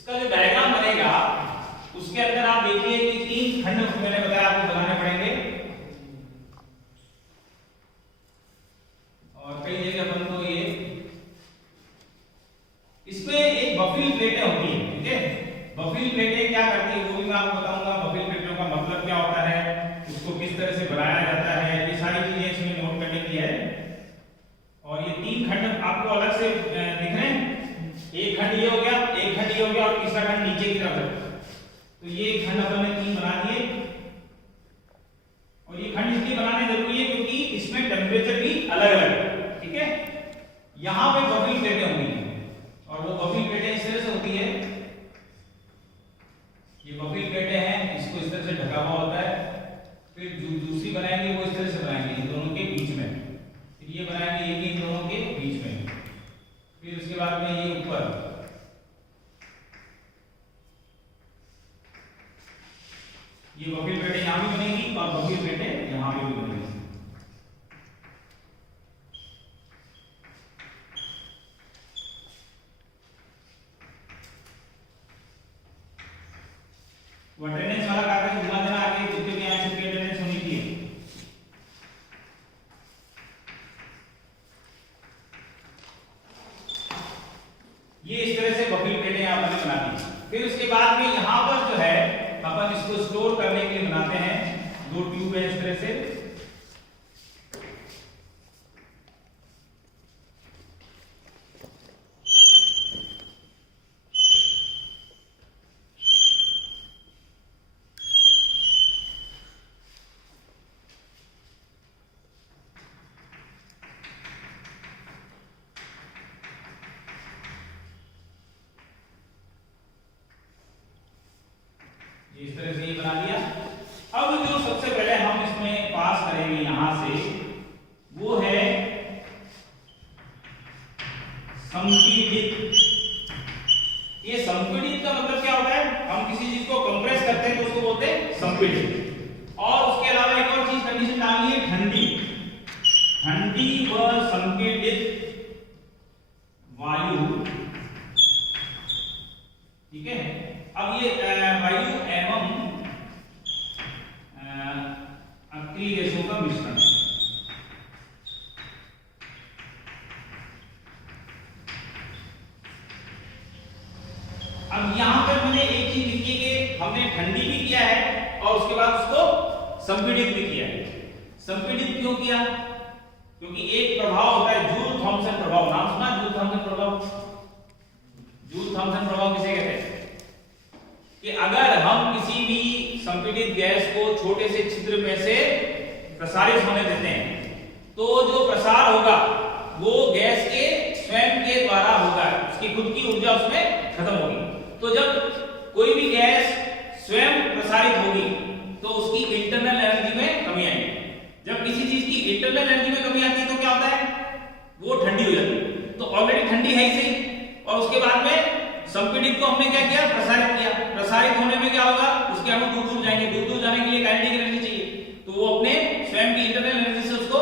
इसका जो डायग्राम बनेगा उसके अंदर आप देखिए कि 3 खंड मैंने बताया आपको बनाने पड़ेंगे और कई जगह अपन को ये इसमें एक बफिल प्लेटें होती है, ठीक है। बफिल प्लेटें क्या करती है वो भी मैं आपको बताऊंगा। बफिल प्लेटों का मतलब क्या होता है, उसको किस तरह से बनाया जाता है, ये सारी चीजें इसमें नोट करने की है। और ये 3 खंड आपको अलग से दिख रहे हैं, एक खंड ये हो गया, एक खंड ये हो गया और तीसरा खंड नीचे की तरफ है। तो ये खंड अपन ने 3 बना दिए और ये खंड इसलिए बनाने जरूरी है क्योंकि इसमें टेम्परेचर भी अलग अलग है, ठीक है। यहां पे बफिल प्लेटें होंगी और वो बफिल प्लेटें इस तरह से होती है, ये बफिल प्लेटें हैं, इसको इस तरह से ढका हुआ होता है। फिर जो दूसरी बनाएंगे वो इस तरह से बनाएंगे इन दोनों के बीच में, फिर ये बनाएंगे ये भी इन दोनों के बीच में, फिर उसके बाद में ये ऊपर, ये बफिल प्लेटें यहां भी बनेगी और बफिल प्लेटें यहां पे भी बनेगी। अटेंडेंस वाला कागज घुमा देना आगे, जितने भी यहाँ से अटेंडेंस होनी चाहिए। ये इस तरह से बफिल प्लेटें यहाँ पर बनाती है। फिर उसके बाद में यहाँ पर जो है अपन इसको स्टोर करने के लिए बनाते हैं 2 ट्यूब है इस तरह से। इस तरह से ये बना दिया। अब जो सबसे पहले हम इसमें पास करेंगे यहां से वो है संपीड़ित। ये संपीड़ित का मतलब क्या होता है, हम किसी चीज को कंप्रेस करते हैं तो उसको बोलते हैं संपीड़ित। और उसके अलावा एक और चीज कंडीशन डालनी है ठंडी, ठंडी व संपीड़ित वायु, ठीक है। अब ये वायु एवं अक्रिय गैसों का मिश्रण, अब यहां पर मैंने एक चीज लिखी कि हमने ठंडी भी किया है और उसके बाद उसको संपीड़ित भी किया है। संपीड़ित क्यों किया, क्योंकि एक प्रभाव होता है जूल थॉमसन प्रभाव, नाम सुना जूल थॉमसन प्रभाव। जूल थॉमसन प्रभाव किसे कहते हैं कि अगर हम किसी भी संपीड़ित गैस को छोटे से छिद्र में से प्रसारित होने देते हैं तो जो प्रसार होगा वो गैस के स्वयं के द्वारा होगा, उसकी खुद की ऊर्जा उसमें खत्म होगी। तो जब कोई भी गैस स्वयं प्रसारित होगी तो उसकी इंटरनल एनर्जी में कमी आएगी। जब किसी चीज की इंटरनल एनर्जी में कमी आती है तो क्या होता है, वो ठंडी हो जाती है। तो ऑलरेडी ठंडी है ही सही, और उसके बाद में संपीड़ित को हमने क्या किया, प्रसारित किया। प्रसारित होने में क्या होगा, उसके अणु दूर दूर जाएंगे, दूर दूर जाने के लिए काइनेटिक एनर्जी चाहिए, तो वो अपने स्वयं की इंटरनल एनर्जी से उसको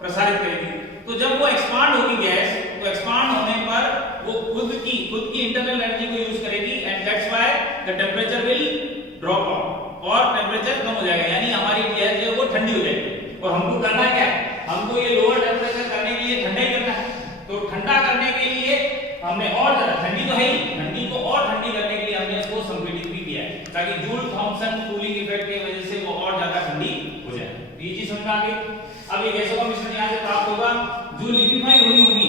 प्रसारित करेगी। तो जब वो एक्सपांड होगी गैस, तो एक्सपांड होने पर वो खुद की इंटरनल एनर्जी को यूज करेगी and that's why the temperature will drop out, और टेंपरेचर कम हो जाएगा, यानी हमारी गैस जो है वो ठंडी हो जाएगी। और हमको करना क्या है, हमको ये लोअर टेंपरेचर करने के लिए ठंडा ही करना है। तो ठंडा करने के लिए हमने और ज्यादा, ठंडी तो है ही, ठंडी को और ठंडी करने के लिए हमने इसको संपीड़ित भी किया है ताकि जूल थॉमसन कूलिंग इफेक्ट की वजह से वो और ज्यादा ठंडी हो जाए। ये चीज समझ आ गई। अब ये गैसों का मिश्रण यहां से प्राप्त होगा, जो लिक्विफाई होगी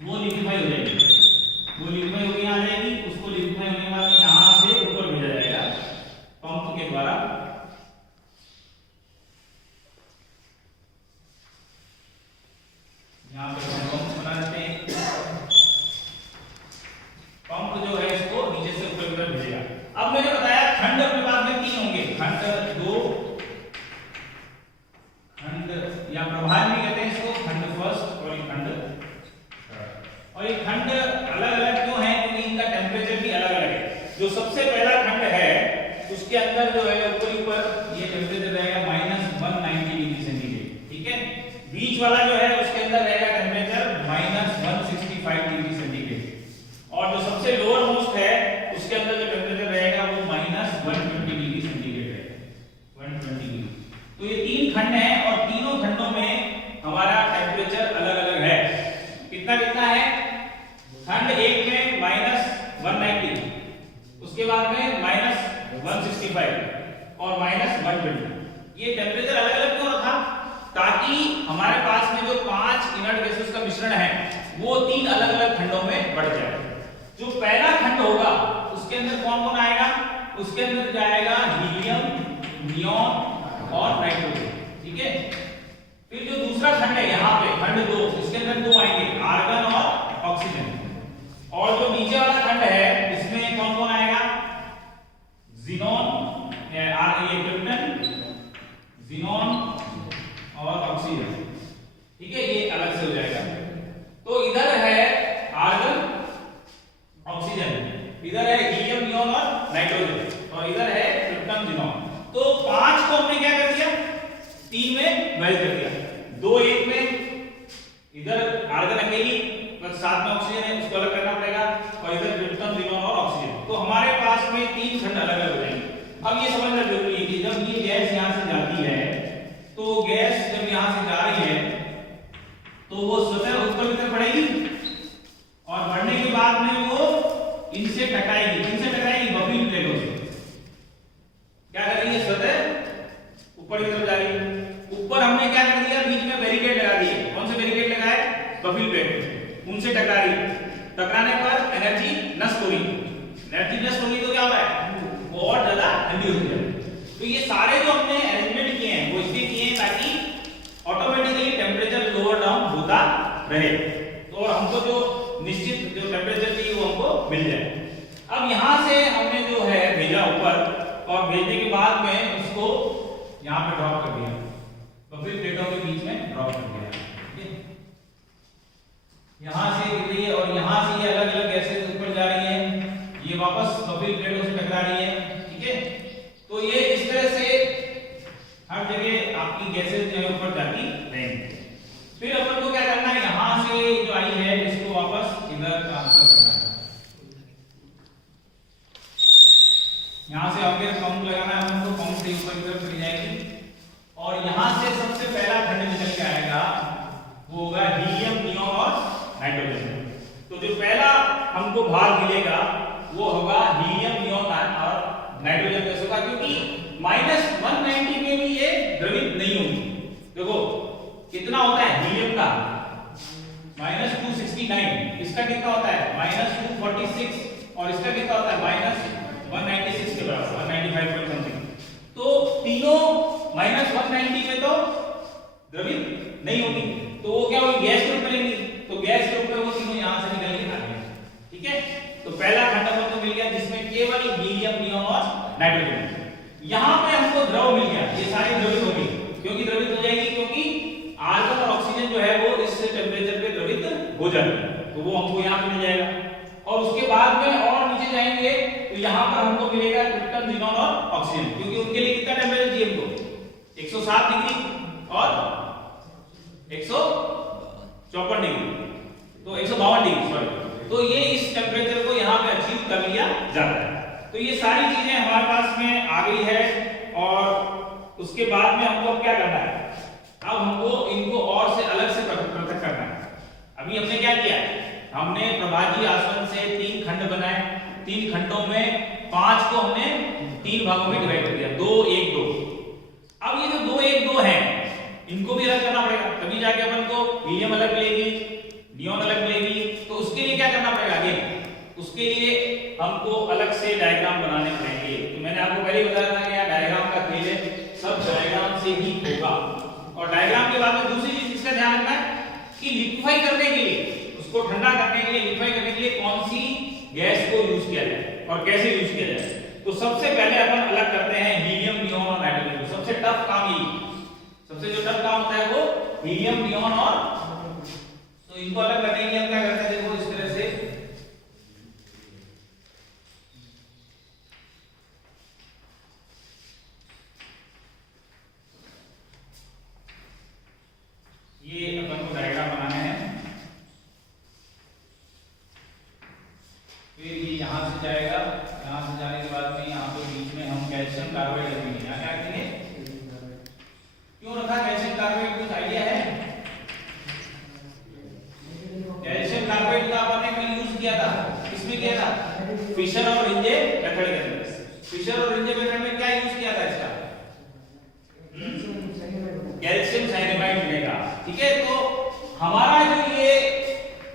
वो लिक्विफाई हो जाएगी, वो लिक्विफाई होगी यहां आ जाएगी, उसको लिक्विफाई होने के बाद यहां से ऊपर भेजा जाएगा पंप के द्वारा। यहां पे पंप बना देते हैं, पंप जो है इसको नीचे से ऊपर की तरफ भेजेगा। अब मैंने बताया खंड अपने पास में 3 होंगे, खंड 2, खंड या प्रभाग भी कहते हैं इसको, खंड फर्स्ट और खंड थर्ड। और ये खंड अलग अलग क्यों है, क्योंकि इनका टेंपरेचर भी अलग अलग है। जो सबसे पहला खंड है उसके अंदर जो है ऊपर ये टेंपरेचर रहेगा -190 डिग्री सेंटीग्रेड, ठीक है। बीच वाला जो है उसके अंदर रहेगा टेंपरेचर -165 डिग्री सेंटीग्रेड, और जो सबसे लोअर मोस्ट है -190, उसके बाद में -165 और -120। ये टेम्परेचर अलग अलग क्यों रखा? ताकि हमारे पास में जो 5 इनर्ट गैसेस का मिश्रण है वो 3 अलग अलग खंडों में बढ़ जाए। जो पहला खंड होगा उसके अंदर कौन कौन आएगा? उसके अंदर जाएगा हीलियम, नियॉन और नाइट्रोजन, ठीक है। फिर जो दूसरा खंड है यहाँ पे खंड 2, इसके अंदर 2 आएंगे, आर्गन और ऑक्सीजन। और जो नीचे वाला खंड है इसमें कौन कौन आएगा? ज़ीनॉन, ये क्रिप्टन, ज़ीनॉन और ऑक्सीजन, ठीक है। ये अलग से हो जाएगा। तो इधर है आर्गन, ऑक्सीजन, इधर है हीलियम, नियॉन और नाइट्रोजन, और इधर है क्रिप्टन, ज़ीनॉन। तो 5 को हमने क्या कर दिया? 3 में डिवाइड कर दिया। 2 1 में, इधर आर्गन अकेली बस साथ में ऑक्सीजन है, उसको अलग करना पड़ेगा, और इधर क्रिप्टन, ज़ीनॉन और ऑक्सीजन। तो हमारे पास में 3 खंड अलग अलग हो जाएंगे। अब ये समझना जरूरी है कि जब ये गैस यहां से जाती है तो गैस जब यहां से जा रही है तो वो स्वतः ऊपर की तरफ बढ़ेगी, और बढ़ने के बाद में वो इनसे टकराएगी। इनसे टकराएगी बबलिंग प्लेटों से। क्या करेंगे? स्वतः ऊपर की तरफ जा रही है। ऊपर हमने क्या कर दिया? बीच में बैरिकेड लगा दिए। कौन से बैरिकेड लगाए? Bubbling plate. उनसे टकरा रही, टकराने पर एनर्जी नष्ट होगी। एनर्जी नष्ट होगी तो क्या हो रहा है? वो और ज्यादा ठंडी हो जाएगी। तो ये सारे जो हमने अरेंजमेंट किए हैं वो इसलिए किए हैं ताकि ऑटोमेटिकली टेम्परेचर लोअर डाउन होता रहे, तो और हमको जो निश्चित जो टेम्परेचर चाहिए वो हमको मिल जाए। अब यहां से हमने जो है भेजा ऊपर, और भेजने के बाद में उसको यहां पे ड्रॉप कर दिया, तो फिर प्लेटों के बीच में ड्रॉप कर दिया, ठीक है। यहां से गिर रही है और यहां से ये अलग अलग गैसेस ऊपर जा रही है, ये वापस बबल प्लेटों से टकरा रही है, ठीक है। तो ये इस तरह से हर जगह आपकी गैसेस जो है ऊपर जाती रहेंगी। फिर अपन को क्या करना है? यहां से जो आई है इसको वापस इधर ट्रांसफर करना है। यहां से आगे पंप लगाना है हमको, पंप से ऊपर की तरफ चली जाएगी, और यहां से सबसे पहला खंड निकल के आएगा वो होगा हीलियम, नियॉन और नाइट्रोजन। तो जो पहला हमको भाग मिलेगा वो होगा हीलियम, नियॉन और नाइट्रोजन गैसों का, क्योंकि -190 में भी ये द्रवित नहीं होंगी। देखो कितना होता है हीलियम का? -269, इसका कितना होता है? -246, और इसका कितना होता है? -196 के बराबर, 195 पॉइंट समथिंग। तो तीनों -190 में तो द्रवित नहीं होगी, तो वो क्या होगी? गैस के रूप में लेंगी, तो गैस के रूप में वो तीनों यहां से निकल के आ गए, ठीक है। तो पहला खंड हमको मिल गया जिसमें केवल हीलियम, नियॉन और नाइट्रोजन। यहां पे हमको द्रव मिल गया, ये सारी द्रवित होगी। क्योंकि द्रवित हो जाएगी क्योंकि आर्गन और ऑक्सीजन जो है वो इस टेम्परेचर पे द्रवित हो जाती है, तो वो हमको यहां पे मिल जाएगा। और उसके बाद में और नीचे जाएंगे तो यहां पर हमको मिलेगा क्रिप्टन, ज़ीनॉन और ऑक्सीजन, क्योंकि उनके लिए कितना टेम्परेचर चाहिए हमको? 107 डिग्री और 154 डिग्री, तो 152 डिग्री, सॉरी। तो ये इस टेम्परेचर को यहाँ पे अचीव कर लिया जाता है। तो ये सारी चीजें हमारे पास में आ गई है, और उसके बाद में हमको क्या करना है? अब हमको इनको और से अलग से पृथक करना है। अभी हमने क्या किया? हमने प्रभाजी आसवन से 3 खंड बनाए, 3 खंडों में 5 को हमने 3 भागों में डिवाइड कर दिया, 2 1 2। अब ये जो 2 1 2 है इनको भी अलग करना पड़ेगा, तभी जाके अपन को हीलियम अलग मिलेगी, नियॉन अलग मिलेगी। तो उसके लिए क्या करना पड़ेगा? आगे उसके लिए हमको अलग से डायग्राम बनाने पड़ेंगे। तो मैंने आपको पहले बताया था कि यार डायग्राम का खेल है, सब डायग्राम से ही होगा। और डायग्राम के बाद में दूसरी चीज इसका ध्यान रखना है कि लिक्विफाई करने के लिए, उसको ठंडा करने के लिए, लिक्विफाई करने के लिए कौन सी गैस को यूज किया जाए और कैसे यूज किया जाए। तो सबसे पहले अपन अलग करते हैं हीलियम, नियॉन और नाइट्रोजन। सबसे टफ काम ये, सबसे जो टफ काम होता है वो हीलियम, नियॉन और, तो इनको अलग करने के लिए हम क्या करते हैं? देखो इस तरह से ये अपन को डायग्राम बनाना है। फिर ये यहां से जाएगा, यहां से जाने के बाद में यहां पे बीच में हम कैल्शियम कार्बाइड रखेंगे। क्या क्या रखेंगे? क्यों रखा कैल्शियम कार्बाइड? कुछ आइडिया है? कैल्शियम कार्बाइड का अपन ने कल यूज किया था, किसमें किया था? फिशर और रिंजे मेथड के अंदर। फिशर और रिंजे मेथड में क्या यूज किया था इसका? कैल्शियम साइनामाइड मिलेगा। ठीक है, तो हमारा जो ये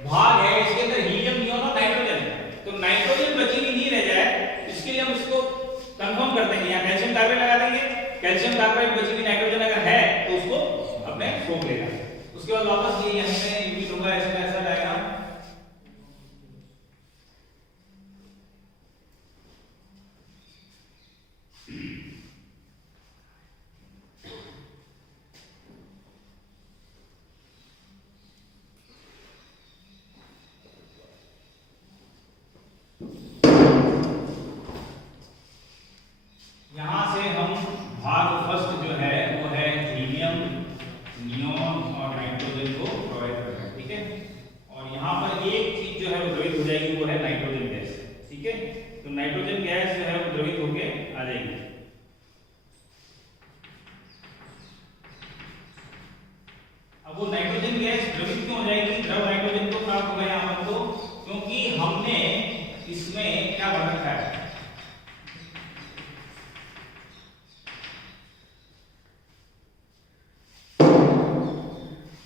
भाग है इसके अंदर हीलियम, नियोन और नाइट्रोजन है। तो नाइट्रोजन बची हुई नहीं रह जाए इसके लिए हम इसको कंफर्म करते हैं, यहाँ कैल्शियम कार्बाइड लगा देंगे। कैल्शियम कार्बाइड बची हुई नाइट्रोजन अगर है तो उसको अपने रोक लेगा। उसके बाद वापस ये यहाँ पे रिपीट होगा, ऐसा ऐसा डायग्राम। यहां से हम भाग फर्स्ट जो है वो है हीलियम, नियोन और नाइट्रोजन को प्रोवाइड कर रहे हैं। ठीक है, और यहां पर एक चीज जो है वो द्रवित हो जाएगी, वो है नाइट्रोजन गैस। ठीक है, तो नाइट्रोजन गैस जो है वो द्रवित होके आ जाएगी। अब वो नाइट्रोजन गैस द्रवित क्यों हो जाएगी? द्रव नाइट्रोजन को प्राप्त हो गया अपन को, क्योंकि हमने इसमें क्या भर रखा है?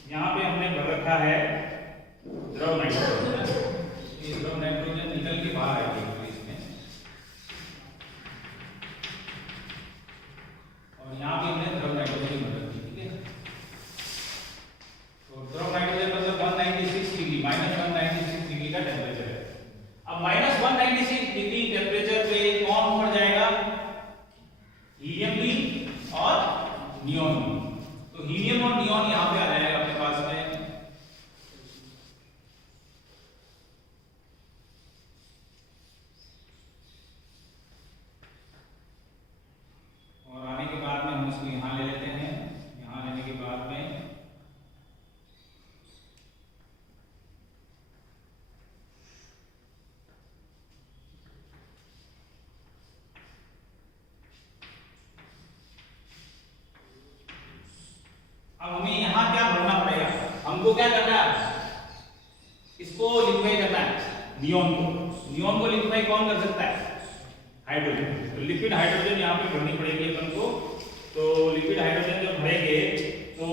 यहाँ पे हमने भर रखा है द्रव नाइट्रोजन। ये द्रव नाइट्रोजन निकल के बाहर आएगी इसमें, और यहाँ पे हमने द्रव नाइट्रोजन भर रखी। ठीक है, तो द्रव नाइट्रोजन मतलब 196 डिग्री, -196 डिग्री का टेम्परेचर है। अब -196 डिग्री टेम्परेचर पे कौन भर जाएगा? हीलियम भी और नियोन भी। तो हीलियम और नियोन यहाँ पे आ जाएगा अपने पास में। और आने के बाद में हम उसको यहाँ ले लेते हैं। यहाँ लेने के बाद में अब हमें यहाँ क्या भरना पड़ेगा? हमको क्या करना है? इसको लिक्विफाई करना है, नियोन को। नियोन को लिक्विफाई कौन कर सकता है? हाइड्रोजन। तो लिक्विड हाइड्रोजन यहाँ पे भरनी पड़ेगी अपन को। तो लिक्विड हाइड्रोजन जब भरेंगे तो